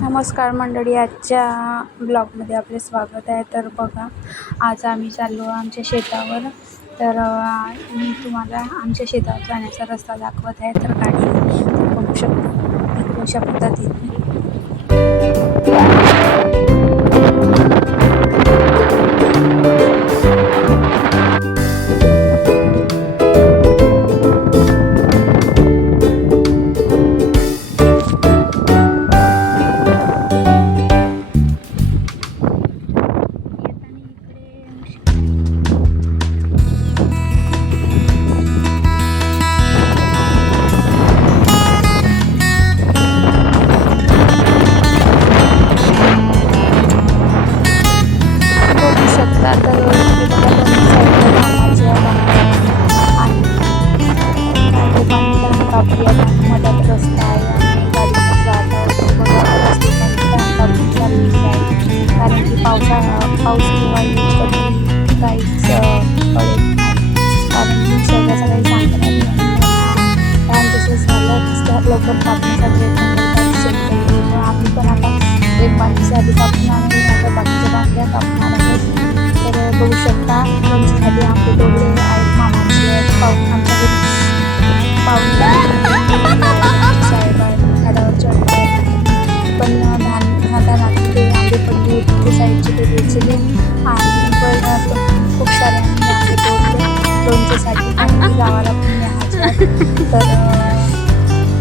नमस्कार मंडळी, आजच्या ब्लॉगमध्ये आपले स्वागत आहे. तर बघा, आज आम्ही चाललो आमच्या शेतावर. तर मी तुम्हाला आमच्या शेतावर जाण्याचा रस्ता दाखवत आहे. तर गाडी बघू शकता अशा पद्धतीने. मधात रस्ता आहे आणि गाडीने जात आहे. बघा रस्ते चाललेली आहे, कारण की पाऊस केव्हा येईल कधी काहीच कळेल नाही, कारण की निसर्गाचं काही सांगता नाही. कारण तसं झालं लवकर कापण्याचा प्रयत्न करतात शेतकरी. आम्ही पण आता एक बाकीची आधी कापून आणली, आता बाकीच्या बांगड्या कापणार आहोत. तर बघू शकता त्यांच्यासाठी आंबे तोडलेले आहेत, मामाचे आहेत, आमच्या घरी साहेब झाडावर चढले. पण धानात ते आंबे पडले होते, साईडचे ते वेचले आणि परत खूप सारे आंबे तोडले लोणच्यासाठी आणि गावाला पण न्यायचे. तर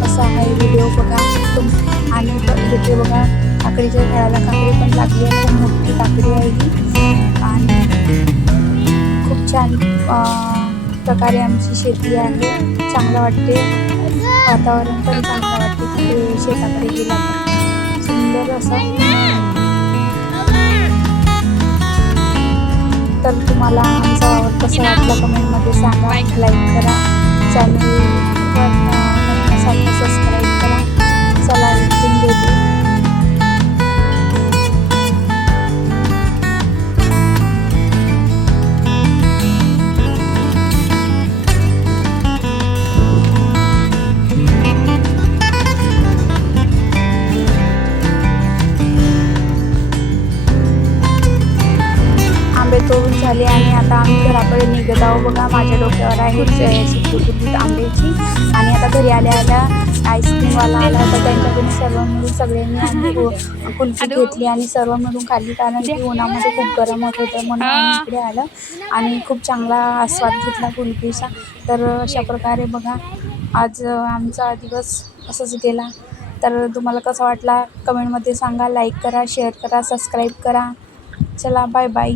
असा आहे व्हिडिओ बघा आणि इथे बघा काकडीच्या झाडाला काकडी पण लागली आहे, खूप मोठी काकडी आहे ही आणि खूप छान प्रकारे आमची शेती आहे. चांगलं वाटते, वातावरण पण चांगलं वाटते तिथे शेताकडे गेला तर सुंदर असं. तर तुम्हाला आमचा वावर कसा वाटला कमेंटमध्ये सांगा. लाईक करा, चॅनलवर सबस्क्राईब करा. चला इथून भेटू. आंबे तोडून झाले आणि आता आम्ही घराकडे निघत आहोत. बघा माझ्या डोक्यावर आहे सुटसुटीत आंब्याची. आणि आता घरी आल्या आईस्क्रीमवाला आला तर त्यांच्याकडून सर्व मिळून सगळ्यांनी आम्ही कुल्फी घेतली आणि सर्व मिळून खाल्ली, कारण की उन्हामध्ये खूप गरम होत होतं म्हणून आम्ही इकडे आलं आणि खूप चांगला आस्वाद घेतला कुल्फीचा. तर अशा प्रकारे बघा आज आमचा दिवस असंच गेला. तर तुम्हाला कसा वाटला कमेंटमध्ये सांगा. लाईक करा, शेअर करा, सबस्क्राईब करा. चला बाय बाय.